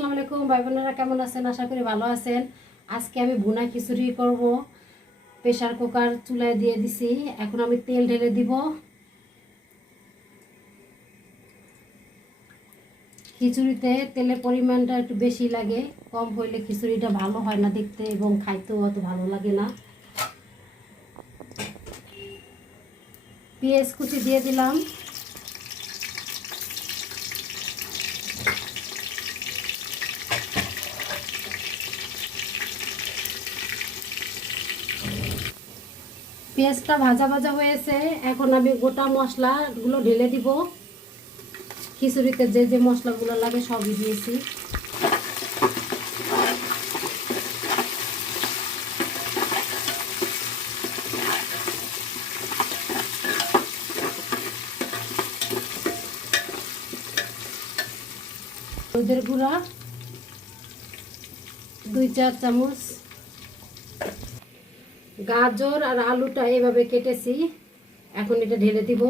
আসসালামু আলাইকুম ভাই বোনেরা, কেমন আছেন? আশা করি ভালো আছেন। আজকে আমি ভুনা খিচুড়ি করব। প্রেসার কুকার চুলায় দিয়ে দিছি, এখন আমি তেল ঢেলে দিব। খিচুড়িতে তেলের পরিমাণটা একটু বেশি লাগে, কম হইলে খিচুড়িটা ভালো হয় না দেখতে এবং খাইতেও অত ভালো লাগে না। পেঁয়াজ কুচি দিয়ে দিলাম, পেঁয়াজটা ভাজা ভাজা হয়েছে। এখন আমি গোটা মশলাগুলো ঢেলে দিব। খিচুড়িতে যে যে মশলাগুলো লাগে সবই দিয়েছি। হলুদের গুঁড়া 2-4 চামচ। গাজর আর আলুটা এভাবে কেটেছি, এখন এটা ঢেলে দিব।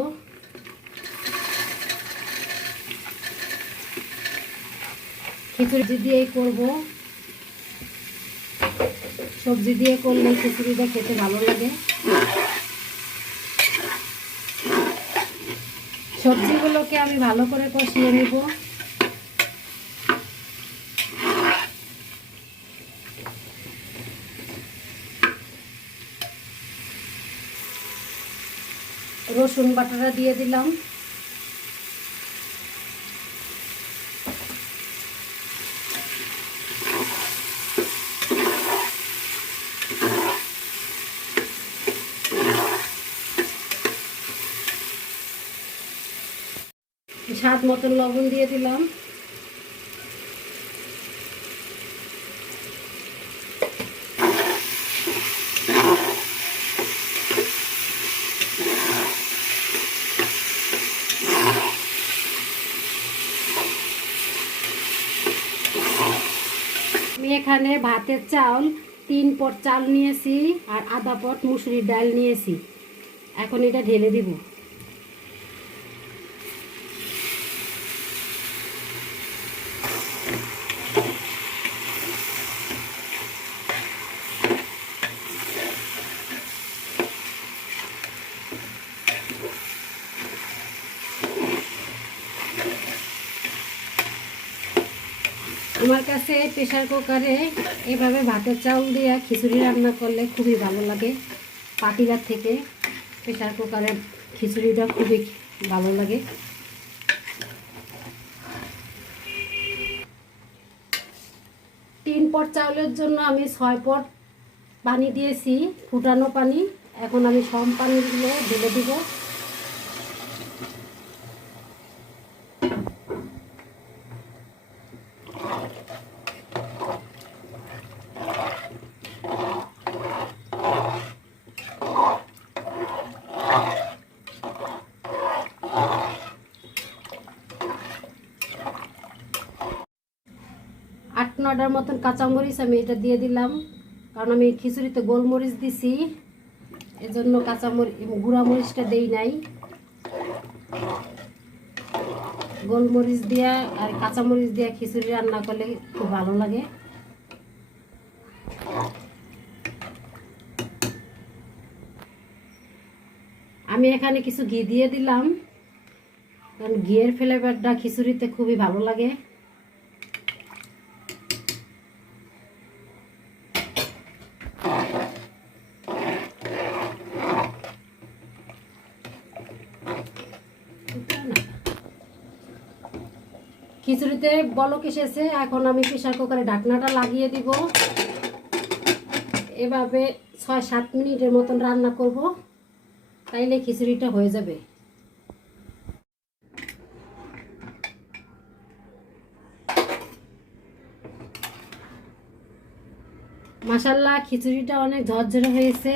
খিচুড়ি দিয়েই করব, সবজি দিয়ে করলে খিচুড়িটা খেতে ভালো লাগে। সবজিগুলোকে আমি ভালো করে কষিয়ে নেব। রসুন বাটাটা দিয়ে দিলাম। স্বাদ মতন লবণ দিয়ে দিলাম। আমি এখানে ভাতের চাল 3 পট চাল নিয়েছি আর আধা পট মুসুরির ডাল নিয়েছি। এখন এটা ঢেলে দিব। আমার কাছে প্রেসার কুকারে এভাবে ভাতের চাউল দিয়ে খিচুড়ি রান্না করলে খুবই ভালো লাগে। পাতিলার থেকে প্রেসার কুকারের খিচুড়িটা খুবই ভালো লাগে। তিন পট চাউলের জন্য আমি 6 পট পানি দিয়েছি, ফুটানো পানি। এখন আমি সব পানিগুলো ঢেলে দিব। আট নটার মতন কাঁচামরিচ আমি এটা দিয়ে দিলাম, কারণ আমি খিচুড়িতে গোলমরিচ দিছি, এজন্য কাঁচামরিচ গুঁড়া মরিচটা দেই নাই। গোলমরিচ দিয়া আর কাঁচামরিচ দিয়া খিচুড়ি রান্না করলে খুব ভালো লাগে। আমি এখানে কিছু ঘি দিয়ে দিলাম, কারণ ঘিয়ের ফ্লেভারটা খিচুড়িতে খুবই ভালো লাগে। খিচুড়িতে বলক এসেছে, এখন আমি প্রেসার কুকারে ঢাকনাটা লাগিয়ে দিব। এভাবে 6-7 মিনিটের মতন রান্না করব, তাইলে খিচুড়িটা হয়ে যাবে। মাশাআল্লাহ, খিচুড়িটা অনেক ঝরঝরে হয়েছে।